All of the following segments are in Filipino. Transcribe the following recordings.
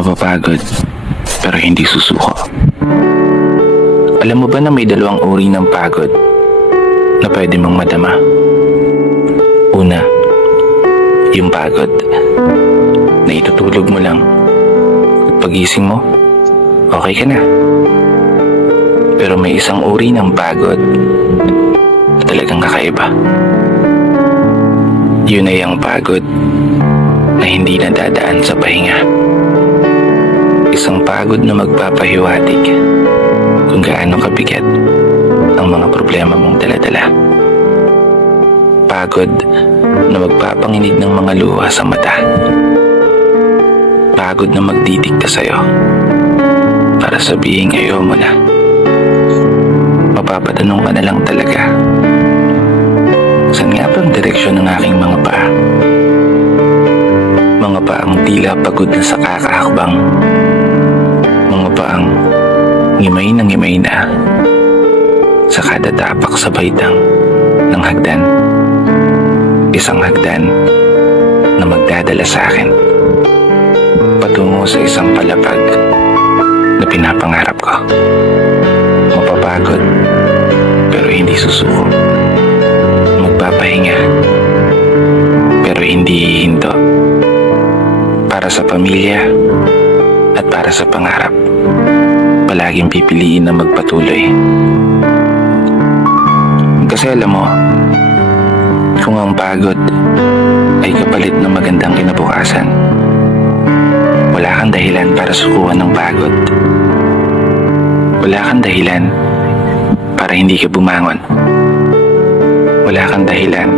Mapapagod, pero hindi susuko. Alam mo ba na may dalawang uri ng pagod na pwede mong madama? Una, yung pagod na itutulog mo lang at pagising mo, okay ka na. Pero may isang uri ng pagod na talagang kakaiba. Yun ay ang pagod na hindi nadadaan sa pahinga. Isang pagod na magpapahiwatig kung gaano kabigat ang mga problema mong daladala. Pagod na magpapanginig ng mga luha sa mata. Pagod na magdidikta sa'yo para sabihin ayaw mo na. Mapapatanong ka na lang talaga, saan nga bang direksyon ng aking mga paa? Mga paang tila pagod na sa kakahakbang. Mga paang ngimay na sa kada tapak sa baitang ng hagdan. Isang hagdan na magdadala sa akin patungo sa isang palapag na pinapangarap ko. Mapapagod pero hindi susuko. Magpapahinga pero hindi hihinto. Para sa pamilya at para sa pangarap, palaging pipiliin na magpatuloy. Kasi alam mo, kung ang pagod ay kapalit ng magandang kinabukasan, wala kang dahilan para sukuan ng pagod. Wala kang dahilan para hindi ka bumangon. Wala kang dahilan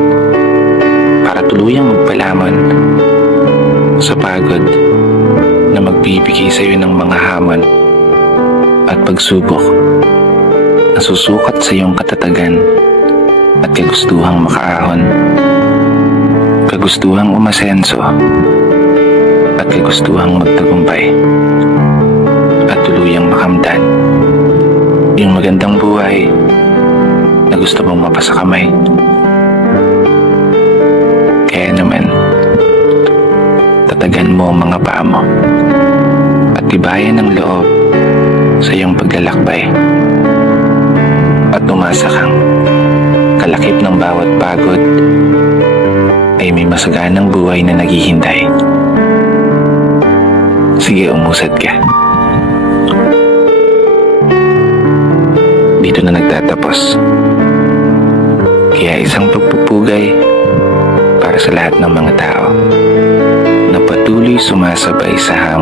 para tuluyang magpalamon sa pagod na magbibigay sa iyo ng mga hamon at pagsubok na susukat sa iyong katatagan at kagustuhang makaahon, kagustuhang umasenso at kagustuhang magtagumpay at tuluyang makamtan yung magandang buhay na gusto mong mapasakamay. Kaya naman, tatagan mo ang mga paa mo at tibayan ng loob sa iyong paglalakbay at umasa kang kalakip ng bawat pagod ay may masaganang buhay na naghihintay. Sige, umusad ka. Dito na nagtatapos. Kaya isang pagpupugay para sa lahat ng mga tao na patuloy sumasabay sa hamon